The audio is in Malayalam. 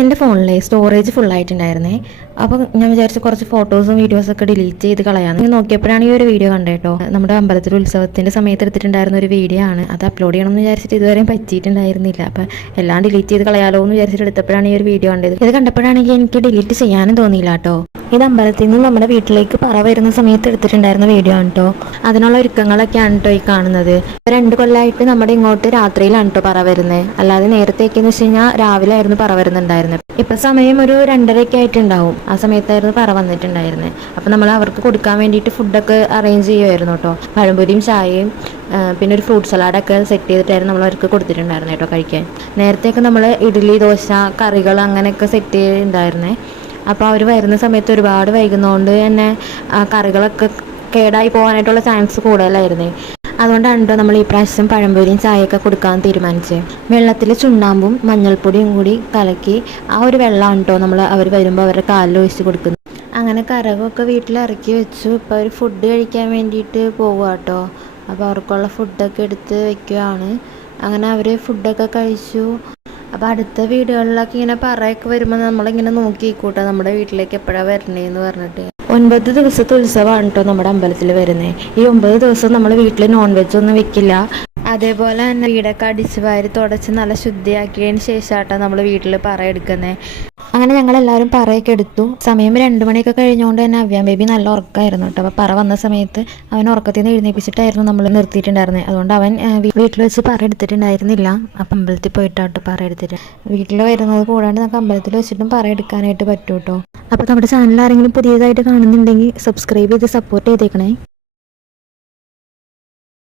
എൻ്റെ ഫോണിലെ സ്റ്റോറേജ് ഫുള്ളായിട്ടുണ്ടായിരുന്നേ. അപ്പം ഞാൻ വിചാരിച്ചു കുറച്ച് ഫോട്ടോസും വീഡിയോസൊക്കെ ഡിലീറ്റ് ചെയ്ത് കളയാമെന്ന്. ഞാൻ നോക്കിയപ്പോഴാണ് ഈ ഒരു വീഡിയോ കണ്ടേട്ടോ. നമ്മുടെ അമ്പലത്തിൽ ഉത്സവത്തിൻ്റെ സമയത്ത് എടുത്തിട്ടുണ്ടായിരുന്ന ഒരു വീഡിയോ ആണ്. അത് അപ്ലോഡ് ചെയ്യണമെന്ന് വിചാരിച്ചിട്ട് ഇതുവരെയും പറ്റിയിട്ടുണ്ടായിരുന്നില്ല. അപ്പം എല്ലാം ഡിലീറ്റ് ചെയ്ത് കളയാലോ എന്ന് വിചാരിച്ചിട്ട് എടുത്തപ്പോഴാണ് ഈ ഒരു വീഡിയോ കണ്ടത്. ഇത് കണ്ടപ്പോഴാണെങ്കിൽ എനിക്ക് ഡിലീറ്റ് ചെയ്യാനും തോന്നിയില്ല കേട്ടോ. ഇത് അമ്പലത്തിൽ നിന്ന് നമ്മുടെ വീട്ടിലേക്ക് പറ വരുന്ന സമയത്ത് എടുത്തിട്ടുണ്ടായിരുന്ന വീഡിയോ ആണ് കേട്ടോ. അതിനുള്ള ഒരുക്കങ്ങളൊക്കെയാണ് കേട്ടോ ഈ കാണുന്നത്. 2 കൊല്ലമായിട്ട് നമ്മുടെ ഇങ്ങോട്ട് രാത്രിയിലാണ് കേട്ടോ പറ വരുന്നത്. അല്ലാതെ നേരത്തേക്കെന്ന് വെച്ച് കഴിഞ്ഞാൽ രാവിലെ ആയിരുന്നു പറ വരുന്നുണ്ടായിരുന്നത്. ഇപ്പം സമയം ഒരു 2:30 ആയിട്ടുണ്ടാവും. ആ സമയത്തായിരുന്നു പറ വന്നിട്ടുണ്ടായിരുന്നത്. അപ്പം നമ്മൾ അവർക്ക് കൊടുക്കാൻ വേണ്ടിയിട്ട് ഫുഡൊക്കെ അറേഞ്ച് ചെയ്യുമായിരുന്നു കേട്ടോ. പഴംപൊരിയും ചായയും പിന്നെ ഒരു ഫ്രൂട്ട് സലാഡൊക്കെ സെറ്റ് ചെയ്തിട്ടായിരുന്നു നമ്മൾ അവർക്ക് കൊടുത്തിട്ടുണ്ടായിരുന്നത് കേട്ടോ കഴിക്കാൻ. നേരത്തെയൊക്കെ നമ്മൾ ഇഡ്ഡലി, ദോശ, കറികൾ അങ്ങനെയൊക്കെ സെറ്റ് ചെയ്തിട്ടുണ്ടായിരുന്നേ. അപ്പോൾ അവർ വരുന്ന സമയത്ത് ഒരുപാട് വൈകുന്നതുകൊണ്ട് തന്നെ കറികളൊക്കെ കേടായി പോകാനായിട്ടുള്ള ചാൻസ് കൂടുതലായിരുന്നേ. അതുകൊണ്ടാണ് കേട്ടോ നമ്മൾ ഈ പ്രാവശ്യം പഴംപൊരിയും ചായയൊക്കെ കൊടുക്കാൻ തീരുമാനിച്ചത്. വെള്ളത്തിൽ ചുണ്ണാമ്പും മഞ്ഞൾപ്പൊടിയും കൂടി കലക്കി ആ ഒരു വെള്ളമാണ് കേട്ടോ നമ്മൾ അവർ വരുമ്പോൾ അവരുടെ കാലിൽ ഒഴിച്ച് കൊടുക്കുന്നത്. അങ്ങനെ കരകൊക്കെ വീട്ടിൽ ഇറക്കി വെച്ചു. ഇപ്പോൾ അവർ ഫുഡ് കഴിക്കാൻ വേണ്ടിയിട്ട് പോവുക കേട്ടോ. അപ്പോൾ അവർക്കുള്ള ഫുഡൊക്കെ എടുത്ത് വെക്കുകയാണ്. അങ്ങനെ അവർ ഫുഡൊക്കെ കഴിച്ചു. അപ്പോൾ അടുത്ത വീടുകളിലൊക്കെ ഇങ്ങനെ പറയൊക്കെ വരുമ്പോൾ നമ്മളിങ്ങനെ നോക്കിക്കൂട്ടോ നമ്മുടെ വീട്ടിലേക്ക് എപ്പോഴാണ് വരണേന്ന് പറഞ്ഞിട്ട്. 9 ദിവസത്തെ ഉത്സവമാണ് കേട്ടോ നമ്മുടെ അമ്പലത്തിൽ വരുന്നത്. ഈ 9 ദിവസം നമ്മൾ വീട്ടിൽ നോൺ വെജ് ഒന്നും വെക്കില്ല. അതേപോലെ തന്നെ വീടൊക്കെ അടിച്ച് വാരി തുടച്ച് നല്ല ശുദ്ധിയാക്കിയതിന് ശേഷമായിട്ടാണ് നമ്മൾ വീട്ടിൽ പറ എടുക്കുന്നത്. അങ്ങനെ ഞങ്ങളെല്ലാവരും പറയൊക്കെ എടുത്തു. സമയം 2 മണിയൊക്കെ കഴിഞ്ഞുകൊണ്ട് തന്നെ അവ്യാൻ ബേബി നല്ല ഉറക്കമായിരുന്നു കേട്ടോ. അപ്പോൾ പറ വന്ന സമയത്ത് അവൻ ഉറക്കത്തിൽ നിന്ന് എഴുന്നേപ്പിച്ചിട്ടായിരുന്നു നമ്മൾ നിർത്തിയിട്ടുണ്ടായിരുന്നത്. അതുകൊണ്ട് അവൻ വീട്ടിൽ വെച്ച് പറ എടുത്തിട്ടുണ്ടായിരുന്നില്ല. അപ്പം അമ്പലത്തിൽ പോയിട്ടാട്ടോ പറ എടുത്തിട്ട്. വീട്ടിൽ വരുന്നത് കൂടാണ്ട് നമുക്ക് അമ്പലത്തിൽ വെച്ചിട്ടും പറ എടുക്കാനായിട്ട് പറ്റും കേട്ടോ. അപ്പോൾ നമ്മുടെ ചാനൽ ആരെങ്കിലും പുതിയതായിട്ട് കാണുന്നുണ്ടെങ്കിൽ സബ്സ്ക്രൈബ് ചെയ്ത് സപ്പോർട്ട് ചെയ്തേക്കണേ.